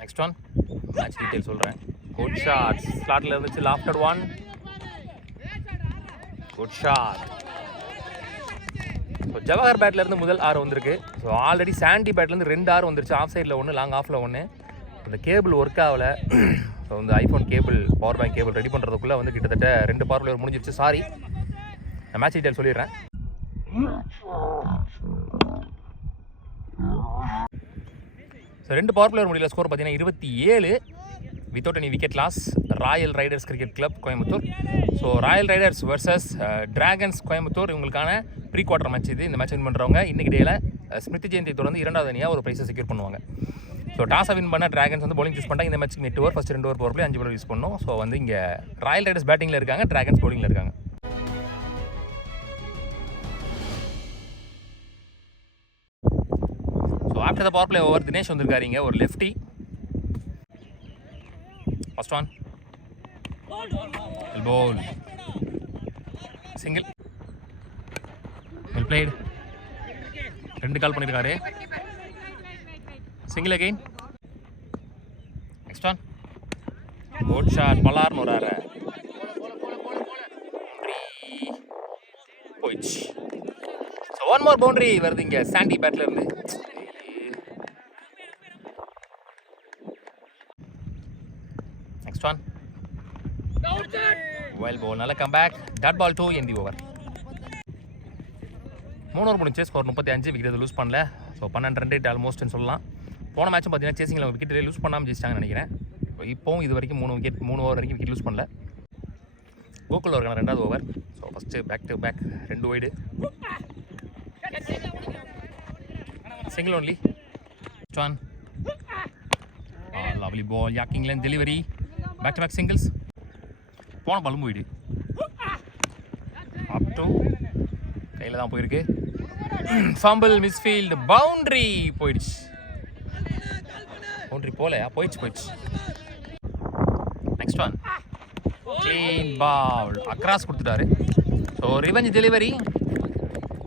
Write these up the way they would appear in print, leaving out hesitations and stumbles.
Next one match detail சொல்கிறேன். Good shot, ஸ்லாட்டில் இருந்துச்சு. Lofted one, good shot. So Jawahar பேட்லேருந்து முதல் 6 வந்திருக்கு. ஸோ ஆல்ரெடி சாண்டி பேட்லேருந்து 2 6 வந்துருச்சு. ஆஃப் சைடில் 1, லாங் ஆஃபில் 1. அந்த கேபிள் ஒர்க் ஆகலை. ஸோ இந்த iPhone cable, power bank cable ready பண்ணுறதுக்குள்ளே வந்து கிட்டத்தட்ட 2 பவர் பிளேயர் முடிஞ்சிருச்சு. சாரி, நான் மேட்ச் டீட்டெயில் சொல்லிடுறேன். ஸோ 2 பவர் பிளேயர் முடியல. ஸ்கோர் பார்த்தீங்கன்னா 27 without any wicket loss. Royal riders cricket club Coimbatore. So royal riders versus dragons Coimbatore, இவங்களுக்கான ப்ரீ குவார்டர் மேட்ச் இது. இந்த மேட்ச் வின் பண்ணுறவங்க இன்னைக்கு டேயில் ஸ்மிருதி ஜெயந்தி தொடர்ந்து 2வது அணியாக ஒரு ப்ரைஸை செக்யூர் பண்ணுவாங்க. ஸோ டாஸை வின் பண்ண டிராகன்ஸ் வந்து பவுலிங் யூஸ் பண்ணால் இந்த மேட்ச்சுக்கு 8 over, first 2 over power play 5 ball use பண்ணணும். ஸோ வந்து இங்கே ராயல் ரைடர்ஸ் பேட்டிங்கில் இருக்காங்க, டிராகன்ஸ் பவுலிங்கில் இருக்காங்க. So after the power play over Dinesh வந்திருக்காரு. இங்கே ஒரு lefty. First one, ball, single, well played. 2 call பண்ணியிருக்காரு. Single again. Next one, good shot, பலார்னு வராரு. போயிடுச்சு. ஸோ 1 மோர் பவுண்டரி வருது இங்கே சாண்டி பேட்ல இருந்து. நெக்ஸ்ட் ஒன், வெல் பால், நல்ல comeback. Dot ball 2 in the over. 3 over முடிஞ்சு. ஸ்கோர் 35. விக்கெட் லூஸ் பண்ணல. ஸோ 12 ரன் ரேட் ஆல்மோஸ்ட்னு சொல்லலாம். போன மேட்சும் பார்த்தீங்கன்னா சேசிங்கில் விக்கெட் லூஸ் பண்ணாமல் ஜெயிச்சிட்டாங்கன்னு நினைக்கிறேன். இப்போவும் இது வரைக்கும் 3 ஓவர் வரைக்கும் விக்கெட் லூஸ் பண்ணல. கோகுல் ஓவருக்கான 2வது over. So first back to back 2 wide, single only. Next one, lovely ball, yorking line delivery, back to back singles. போன பாலும் போயிடு, அப் டு கையில் தான் போயிருக்கு. ஃபம்பிள், மிஸ்ஃபீல்டு, பவுண்ட்ரி போயிடுச்சு. பவுண்ட்ரி போலையா, போயிடுச்சு. Next one, clean ball, across கொடுத்துட்டாரு. So revenge delivery.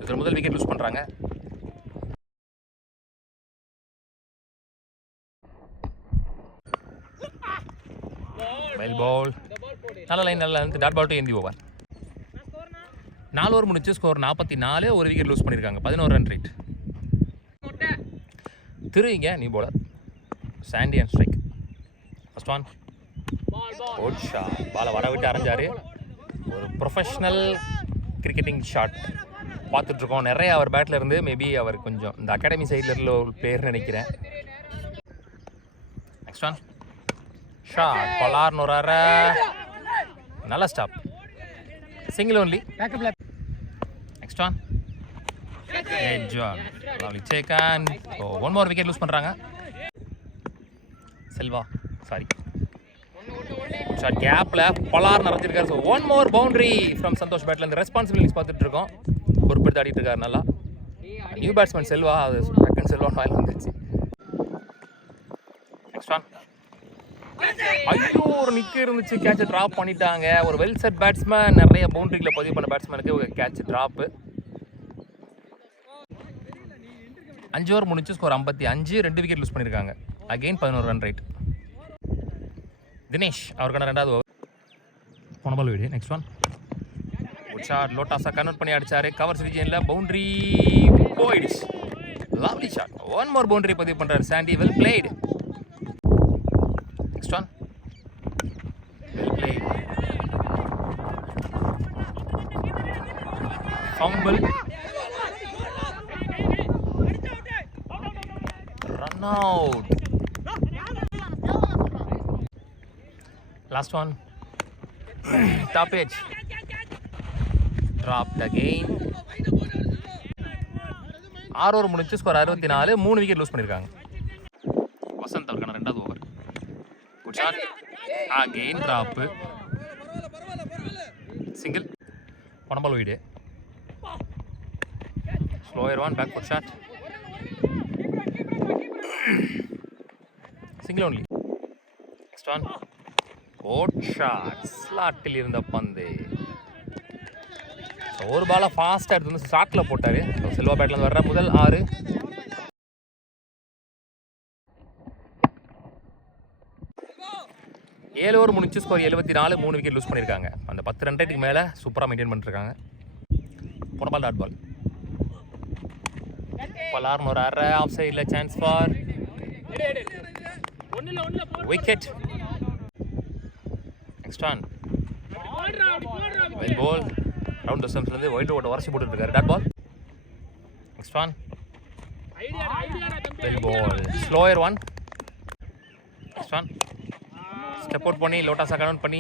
இதில் முதல் விக்கெட் லூஸ் பண்ணுறாங்க. வெல் பால், நல்ல லைன், நல்ல length. Dot ball 2 in the over. 4 over முடிச்சு. ஸ்கோர் 44. ஒரு விக்கெட் லூஸ் பண்ணியிருக்காங்க. 11 ரன் ரேட். திருவிங்க new bowler Sandy and strike. First one, good shot. பாலை வட விட்டு அரைஞ்சாரு. ஒரு ப்ரொஃபஷ்னல் கிரிக்கெட்டிங் ஷாட் பார்த்துட்ருக்கோம். நிறைய அவர் பேட்டில் இருந்து. மேபி அவர் கொஞ்சம் இந்த அகாடமி சைடில் இருந்த ஒரு பிளேயர் நினைக்கிறேன். நெக்ஸ்ட் ஒன், ஷாட், பலார்னு வரார. நல்ல stop, single only. Next one, lovely taken. So 1 more wicket loose பண்ணுறாங்க. செல்வா, சாரி, ஷாட் கேப்பில் பலார் நிறைஞ்சிருக்காரு. ஸோ 1 மோர் பவுண்டரி ஃப்ரம் சந்தோஷ் பேட்டில். இந்த ரெஸ்பான்சிபிலிட்டிஸ் பார்த்துட்டு இருக்கோம். பொறுப்பெடுத்து ஆடிட்டு இருக்காரு நல்லா. நியூ பேட்ஸ்மேன் செல்வா, அது செகண்ட் செல்வா ஆயில் வந்துருச்சு. நெக்ஸ்ட் ஒன், ஐயோ ஒரு நிக்கு இருந்துச்சு, கேட்சை ட்ராப் பண்ணிட்டாங்க. ஒரு வெல் செட் பேட்ஸ்மேன், நிறைய பவுண்டரிகளை பதிவு பண்ண பேட்ஸ்மேனுக்கு ஒரு கேட்ச் ட்ராப்பு. 5 ஓவர் முடிச்சு. ஸ்கோர் 55. 2 விக்கெட் லூஸ் பண்ணியிருக்காங்க. Again 11 run rate. தினேஷ் அவருக்கான 2வது ஓவர். போன பால் வீடு. நெக்ஸ்ட் ஒன், குட் ஷாட், லோட்டாஸாக கன்வெர்ட் பண்ணி அடிச்சாரு. கவர் ரீஜனில் பவுண்டரி போயிடுச்சு. Lovely shot. 1 மோர் பவுண்டரி பதிவு பண்ணுறாரு Sandy. Well played. Next one, well played. Fumble, run out. Last one, top edge, dropped again. 6 over முடிச்சு. ஸ்கோர் 64. 3 விக்கெட் லூஸ் பண்ணியிருக்காங்க. வசந்த் அவருக்கான 2வது over. Good shot, again drop, single. போன ball wide, slower one, back foot shot, single only. Next one, good shot, ஸ்லாட்டில் இருந்த பந்து. ஒரு பாலை ஃபாஸ்ட்டாக எடுத்து வந்து ஸ்லாட்டில் போட்டார். செல்வா பேட்லேருந்து வர்ற முதல் 6. 7 ஓவர் முடிஞ்சு ஸ்கோர் 74, 3 விக்கெட் லூஸ் பண்ணியிருக்காங்க. அந்த 10 ரன் ரேட்டுக்கு மேலே சூப்பராக மெயின்டைன் பண்ணிருக்காங்க. போன பால் டாட் பால். பலார்னு ஒரு அரை ஆஃப் சைடில் chance for wicket. Next one well ball. Round டிஸ்டன்ஸ்லேருந்து வைல்டு ஓட்ட உரசி போட்டுட்டு இருக்காரு. Dot ball. Next one well ball. Slower one. Next one step out பண்ணி லோட்டாஸாக கனெக்ட் பண்ணி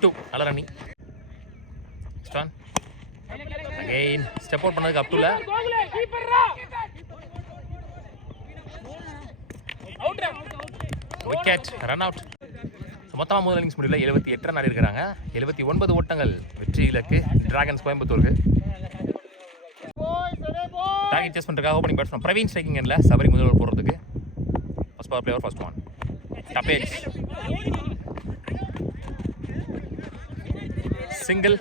2 நல்ல running. Next one again step out பண்ணதுக்கு அப் டுல விக்கெட். Run out. மொத்தமாக முதல் இன்னிங்ஸ் முடியல 78 ரன் இருக்கிறாங்க. 79 ஓட்டங்கள் வெற்றி இலக்கு டிராகன்ஸ் கோயம்புத்தூருக்கு. டார்கெட் சேஸ் பண்ணுறதுக்காக ஓப்பனிங் பேட்ஸ்மேன் பிரவீன் ஸ்ட்ரைக்கிங் எண்ணில் சபரி முதல் ஓவர் போடுறதுக்கு. First power player first one டப்பேஜ் சிங்கிள்.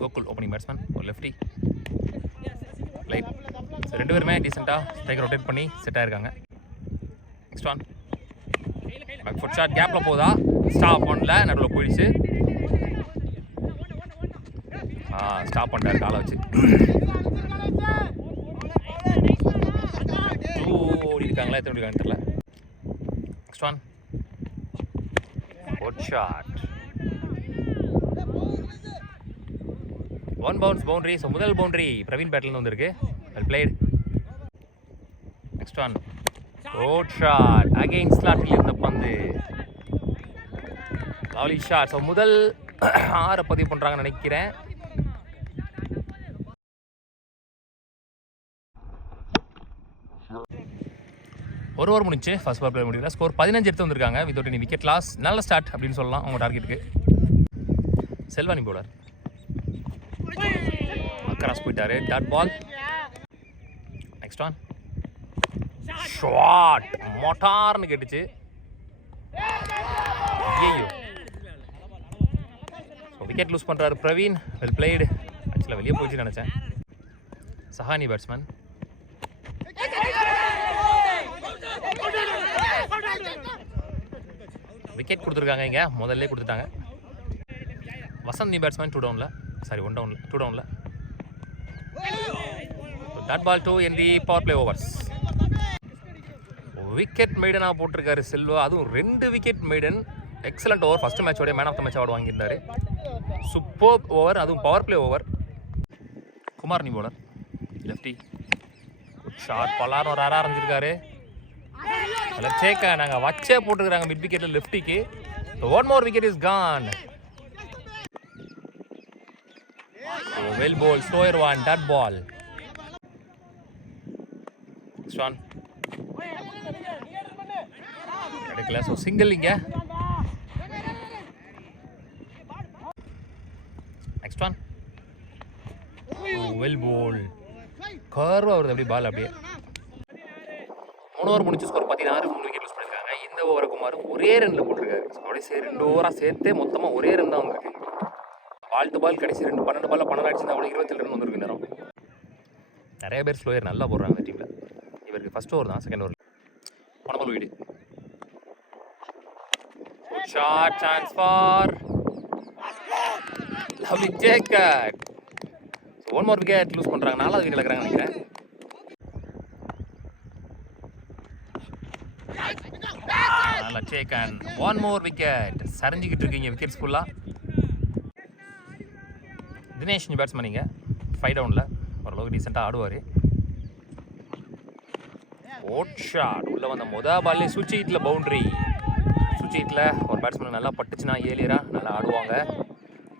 கோகுல் ஓப்பனிங் பேட்ஸ்மேன் ஒரு லெஃப்டி லைட். ஸோ 2 பேருமே டீசெண்டாக ஸ்ட்ரைக் ரொட்டேட் பண்ணி செட் ஆயிருக்காங்க. Next one back foot shot. கேப்பில் போதா ஸ்டாப் பண்ணல, நடுவில் போயிடுச்சு. ஸ்டாப் பண்ணிட்டாரு காலை வச்சு. ஓடி இருக்காங்களா எத்தனை இருக்காங்க தெரியல. Next one good shot. 1 bounce boundary. So முதல் பவுண்டரி பிரவீன் பேட்லேருந்து வந்திருக்கு. Well played. Next one good shot. Again ஸ்லாட்டில் இருந்த பந்து. Lovely shot. ஸோ முதல் 6 பதிவு பண்ணுறாங்கன்னு நினைக்கிறேன். ஒரு ஓவர் முடிச்சு ஃபர்ஸ்ட் பால் பிளே முடியல. ஸ்கோர் 15 எடுத்து வந்திருக்காங்க. Without any wicket loss. நல்ல ஸ்டார்ட் அப்படின்னு சொல்லலாம் அவங்க டார்கெட்டுக்கு. செல்வானி பவுலர் கிராஸ் போயிட்டாரு. Dot ball. Next one shot. மோட்டார்னு கேட்டுச்சு. ஐயோ விக்கெட் லூஸ் பண்ணுறாரு பிரவீன். Well blade. ஆக்சுவலாக வெளியே போயிடுச்சுன்னு நினச்சேன். சஹானி பேட்ஸ்மேன். விக்கெட் கொடுத்துருக்காங்க. இங்கே முதல்ல கொடுத்துட்டாங்க. வசந்த் நீ பேட்ஸ்மேன் 2 டவுனில், சாரி 1 டவுனில், 2 டவுனில். Dot ball 2 in the power play overs. Wicket மெய்டனாக போட்டிருக்காரு செல்வா. அதுவும் 2 விக்கெட் மெய்டன். Excellent over. ஃபர்ஸ்ட் மேட்சோடைய man of the match award வாங்கியிருந்தாரு. சூப்பர் ஓவர், அதுவும் power play over. Kumar new bowler lefty. Short பலாரும் ஒரு அரை அரைஞ்சிருக்காரு. அதில் சேக்க நாங்கள் வச்சே போட்டுருக்காங்க mid விக்கெட்டில் லெஃப்டிக்கு. 1 more wicket is gone. Well ball, slower one, that ball. Next one. எடுக்கல. ஸோ சிங்கிள் இங்க. நெக்ஸ்ட் ஒன் வெல் போல். கர்வாக வருது அப்படி பால் அப்படியே. 3 ஓவர் முடிச்சு ஸ்கோர் 16, 3 விக்கெட் லூஸ் பண்ணியிருக்காங்க. இந்த ஓவரை குமார் ஒரே ரனில் போட்டிருக்காரு. அப்படியே 2 ஓவராக சேர்த்தே மொத்தமாக ஒரே ரன் தான் வந்திருக்கு. பால் டு பால் கடைசி 12 பாலில் 12 அடிச்சு அவ்வளோ 27 ரன் வந்திருக்கு நேரம். நிறைய பேர் ஸ்லோயர் நல்லா போடுறாங்க அந்த டீமில். இவருக்கு ஃபர்ஸ்ட் ஓவர் தான், செகண்ட் ஓவர் போன பால் வீடு. ஷார்ட் சான்ஸ் ஃபார் லவ்லி ஜேக்கட். 1 more விக்கெட் லூஸ் பண்ணுறாங்க. 4வது விக்கெட் இழக்கிறாங்க நினைக்கிறேன். நல்லா ஜேக்கன். 1 more விக்கெட். சரிஞ்சிக்கிட்டு இருக்கீங்க விக்கெட்ஸ் ஃபுல்லாக. தினேஷ் நீ பேட்ஸ்மேன் நீங்கள் 5 டவுனில் ஓரளவுக்கு டீசெண்டாக ஆடுவார். Odd shot. உள்ளே வந்த பால்லே சுவிட்ச் ஹிட்டில் பவுண்ட்ரி. சுவிட்ச் ஹிட்டில் ஒரு பேட்ஸ்மேன் நல்லா பட்டுச்சுன்னா ஏலியராக நல்லா ஆடுவாங்க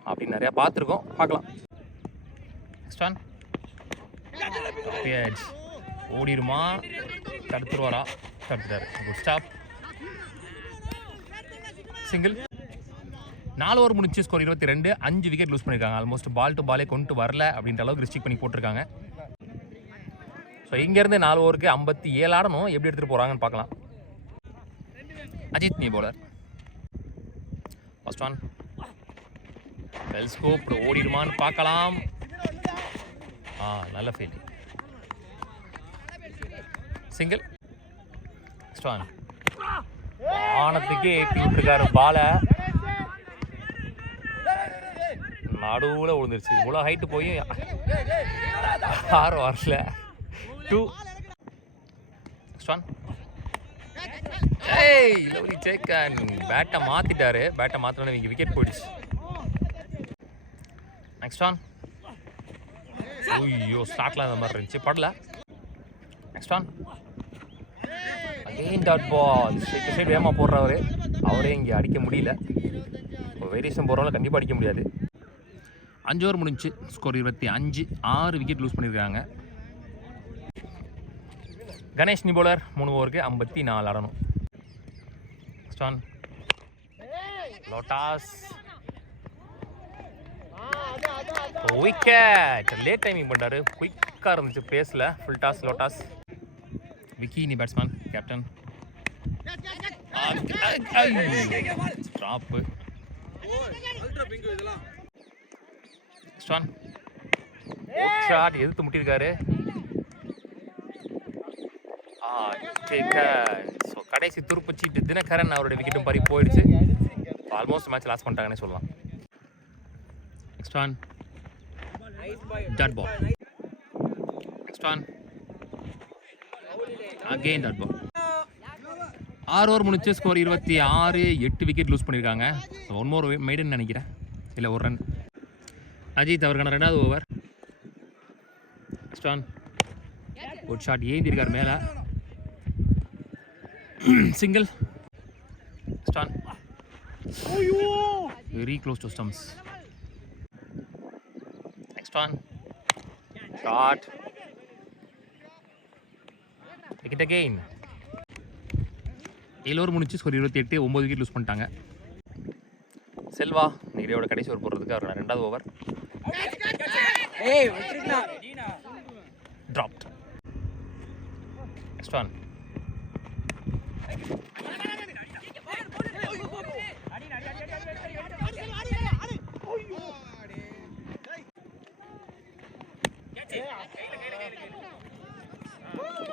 அப்படின்னு நிறையா பார்த்துருக்கோம். பார்க்கலாம். நெக்ஸ்ட் ஒன் ஓடிடுமா, தடுத்துருவாரா? தடுத்துட்டாரு. Good stop. சிங்கிள். 4 ஓவர் முடிச்சு ஸ்கோர் 22, 5 விக்கெட் லூஸ் பண்ணியிருக்காங்க. ஆல்மோஸ்ட் பால் டு பாலே கொண்டு வரல அப்படின்ற அளவுக்கு ரிஸ்ட்ரிக்ட் பண்ணி போட்டிருக்காங்க. ஸோ இங்கேருந்து 4 ஓவருக்கு 57 ஆடணும். எப்படி எடுத்துகிட்டு போகிறாங்கன்னு பார்க்கலாம். Ajith new bowler. First one well scope. ஓடிடுமான்னு பார்க்கலாம். நல்ல ஃபீல்டிங். சிங்கிள். நெக்ஸ்ட் ஒன் வானத்துக்கே ஏற்றி விட்டுருக்காரு பாலை, நடுவில் விழுந்துருச்சு. இவ்வளோ ஹைட்டு போய் 6 வரல. 2. நெக்ஸ்ட் ஒன் லவ்லி சேக்கன் பேட்டை மாற்றிட்டாரு. பேட்டை மாற்றினோட இங்கே விக்கெட் போயிடுச்சு. நெக்ஸ்ட் ஒன் ஐயோ ஸ்டார்ட்லாம் அந்த மாதிரி இருந்துச்சு, படல. Next one again dot ball. Side வேகமாக போடுறவர், அவரே இங்கே அடிக்க முடியல. இப்போ வேரியேஷன் போடுறவங்கள கண்டிப்பாக அடிக்க முடியாது. 5 ஓவர் முடிஞ்சு, ஸ்கோர் 25. 6 விக்கெட் லூஸ் பண்ணியிருக்காங்க. கணேஷ் நிபோலர் 3 ஓவருக்கு 54 ஆடணும். நெக்ஸ்ட் ஒன் லோட்டாஸ் விக்கெட். லேட் டைமிங் பண்ணாரு, குயிக்காக இருந்துச்சு பேஸில். Full toss லோட்டாஸ். விக்கி நீ பேட்ஸ்மேன் கேப்டன். ஸ்டாப்பு. ஷாட் எதிர்த்து முட்டியிருக்காரு. ஸோ கடைசி துருப்புச்சிட்டு தினகரன் அவருடைய விக்கெட்டும் பறி போயிடுச்சு. ஆல்மோஸ்ட் மேட்ச் லாஸ் பண்ணிட்டாங்கன்னு சொல்லலாம். Next one dot ball. Next one again dot ball. 6 over முடிச்சு, ஸ்கோர் 26. 8 விக்கெட் லூஸ் பண்ணியிருக்காங்க. ஸோ 1 மோர் மெய்டன் நினைக்கிறேன், இல்லை 1 ரன். அஜித் அவருக்கான 2வது over. Next one good shot, ஏந்திருக்கார் மேலே, single. Next one very close to stumps. Next one shot, wicket again. 7 over முடிச்சு, score 28. 9 wicket lose பண்ணிட்டாங்க. செல்வா நீரையோட கடைசி ஓவர் போடுறதுக்கு அவரோட 2வது over. Dropped. Next one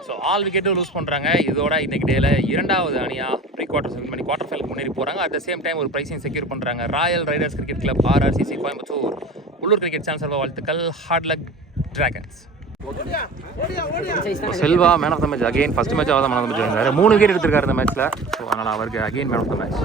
so all விக்கெட்டும் லூஸ் பண்ணுறாங்க. இதோட இன்னைக்கு டேல 2வது அணியாக ப்ரீ குவார்டர்ஸ் வின் பண்ணி குவார்டர் ஃபைனலுக்கு முன்னேறி போகிறாங்க. அட் த சேம் டைம் ஒரு ப்ரைஸையும் செக்யூர் பண்ணுறாங்க. Royal riders cricket club RRCC Coimbatore உள்ளூர் கிரிக்கெட் சேனல் சார்பாக வாழ்த்துக்கள். Hard luck dragons. Selva man of the match. Again first match அவர் தான் மேன் ஆஃப் த மேட்ச் இருந்தார். 3 விக்கெட் எடுத்திருக்காரு இந்த மேட்ச்சில். ஸோ அதனால் அவருக்கு again man of the match.